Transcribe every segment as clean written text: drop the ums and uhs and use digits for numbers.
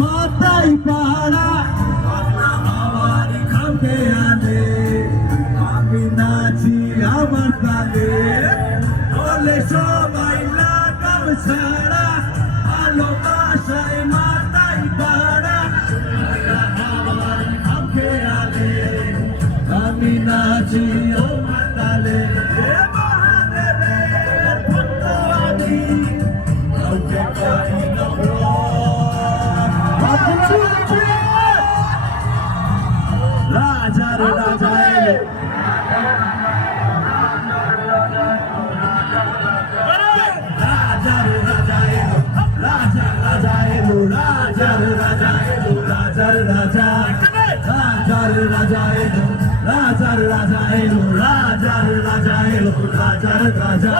মাথায় পাড়া আমার খাবে আনে আমি নাচি আমার তালে বলে সবাই লাগাম ছাড়া ভালোবাসায় মাথায় পাড়া আমার খাবে আনে আমি নাচি আমার তালে মহাদেবের ভক্ত আমি কাউকে পাই না রাজার রাজা এলো রাজার রাজা এলো রাজার রাজা এলো রাজার রাজা এলো রাজার রাজা রাজার রাজা এলো রাজার রাজা এলো রাজার রাজা এলো রাজার রাজা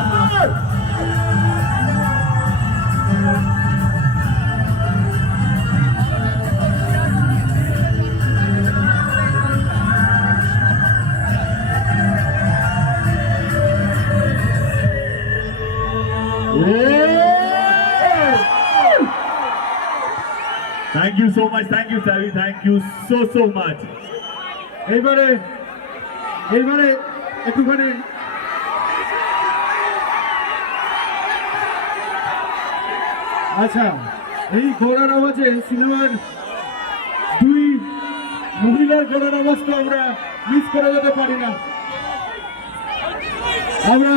Thank you so much. Thank you, Savi. Thank you so much. এইবারে একটুখানি আচ্ছা, এই ঘোড়ার আওয়াজে সিনেমার দুই মহিলার ঘোড়ার আওয়াজটা আমরা মিস করে যেতে পারি না। আমরা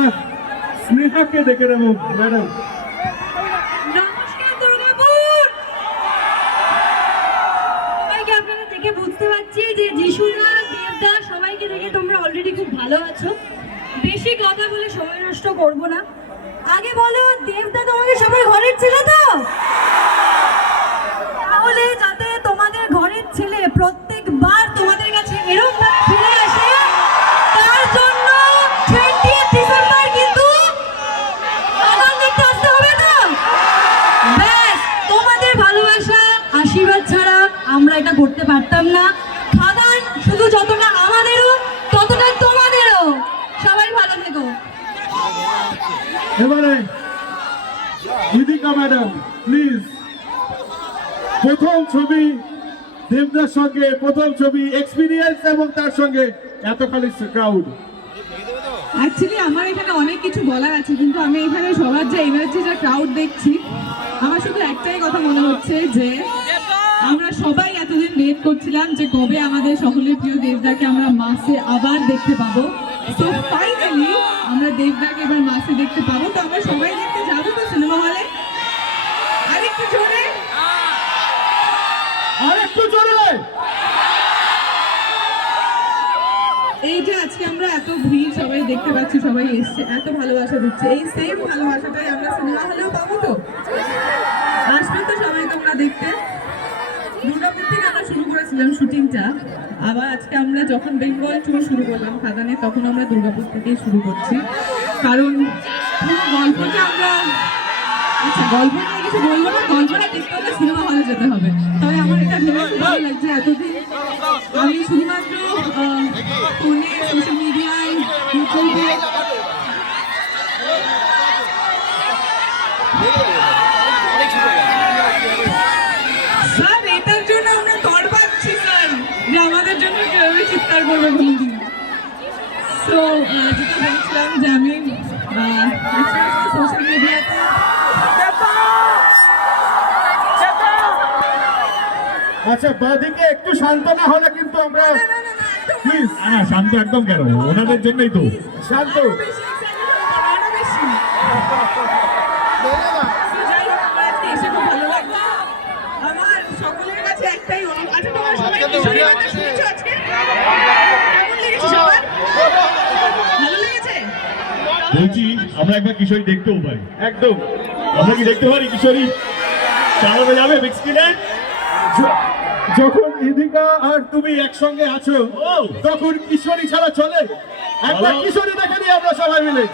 স্নেহাকে দেখে নেব ম্যাডাম। বুঝতে পারছি যে যিশুদা দেবদা সবাইকে দেখে তোমরা অলরেডি খুব ভালো আছো। বেশি কথা বলে সময় নষ্ট করব না। আগে বলো, দেবদা তোমাদের সবাই ঘরের ছিল তো? তাহলে যাতে তোমাদের ঘরের ছেলে প্রত্যেকবার তোমাদের কাছে এরকম ভাবে ফিরে আসে, তার জন্য 20 ডিসেম্বর কিন্তু আগাম দেখতে আসতে হবে তো। ব্যাস, তোমাদের ভালোবাসা আশীর্বাদ ছাড়া আমরা এটা করতে পারতাম না। খাদান শুধু যতটা আমাদেরও ততটা তোমাদেরও। সবাই ভালো থেকো। এবারে ইদিকা ম্যাডাম প্লিজ, প্রথম ছবি দেবদার সঙ্গে, প্রথম ছবি এক্সপিরিয়েন্স এবং তার সঙ্গে এতখানি ক্রাউড। অ্যাকচুয়ালি আমার এখানে অনেক কিছু বলার আছে, কিন্তু আমি এখানে সবার যে এনার্জি, যে ক্রাউড দেখছি, আমার শুধু একটাই কথা মনে হচ্ছে যে আমরা সবাই এতদিন ওয়েট করছিলাম যে কবে আমাদের সকলের প্রিয় দেবদাকে আমরা মাসে আবার দেখতে পাবো। সো ফাইনালি আমরা দেবদাকে এবার মাসে দেখতে পাবো। তো আমরা সবাই দেখতে যাবো তো সিনেমা হলে? আরেকটু জোরে, আরেকটু জোরে। এই যে আজকে আমরা এত ভিড় সবাই দেখতে পাচ্ছি, সবাই এসছে, এত ভালোবাসা দিচ্ছে, এই সেম ভালোবাসাটাই আমরা সিনেমা হলেও পাবো তো? আসবে তো সবাই তোমরা দেখতে? দুর্গাপুর থেকে আমরা শুরু করেছিলাম শুটিংটা, আবার আজকে আমরা যখন বেঙ্গল ট্যুর শুরু করলাম খাদানে, তখন আমরা দুর্গাপুর থেকেই শুরু করছি। কারণ পুরো গল্পটা আমরা, আচ্ছা গল্প নিয়ে কিছু বলবো না, গল্পটা দেখতে হলে সিনেমা হলে যেতে হবে। তবে আমার এটা ভেবে খুব ভালো লাগছে, এতদিন আমি শুধুমাত্র ফোনে, সোশ্যাল মিডিয়ায়, ইউটিউবে স্যার এটার জন্য আমরা গর্ব পাচ্ছি স্যার, যে আমাদের জন্য কেউ চিৎকার করবে কোনোদিন। সো যেটা বলছিলাম যে আমি সোশ্যাল মিডিয়াতে আচ্ছা, বাদিকে একটু শান্ত না হলে কিন্তু আমরা প্লিজ। না, শান্ত একদম কেন, ওনাদের জন্যই তো শান্ত। আমার সকলের কাছে একটাই অনুরোধ। আচ্ছা, তোমরা সবাই কিশোরী বার্তা শুনেছো আজকে? কেমন লেগেছে সবার? ভালো লেগেছে? বলছি আমরা একবার কিশোরী দেখতেও পারি। একদম, আমরা কি দেখতে পারি কিশোরী? চালানো যাবে বিগ স্ক্রিনে? যখন ইদিকা আর তুমি একসঙ্গে আছো তখন কিশোরী ছাড়া চলে? একবার কিশোরী দেখে নিই আমরা সবাই মিলে।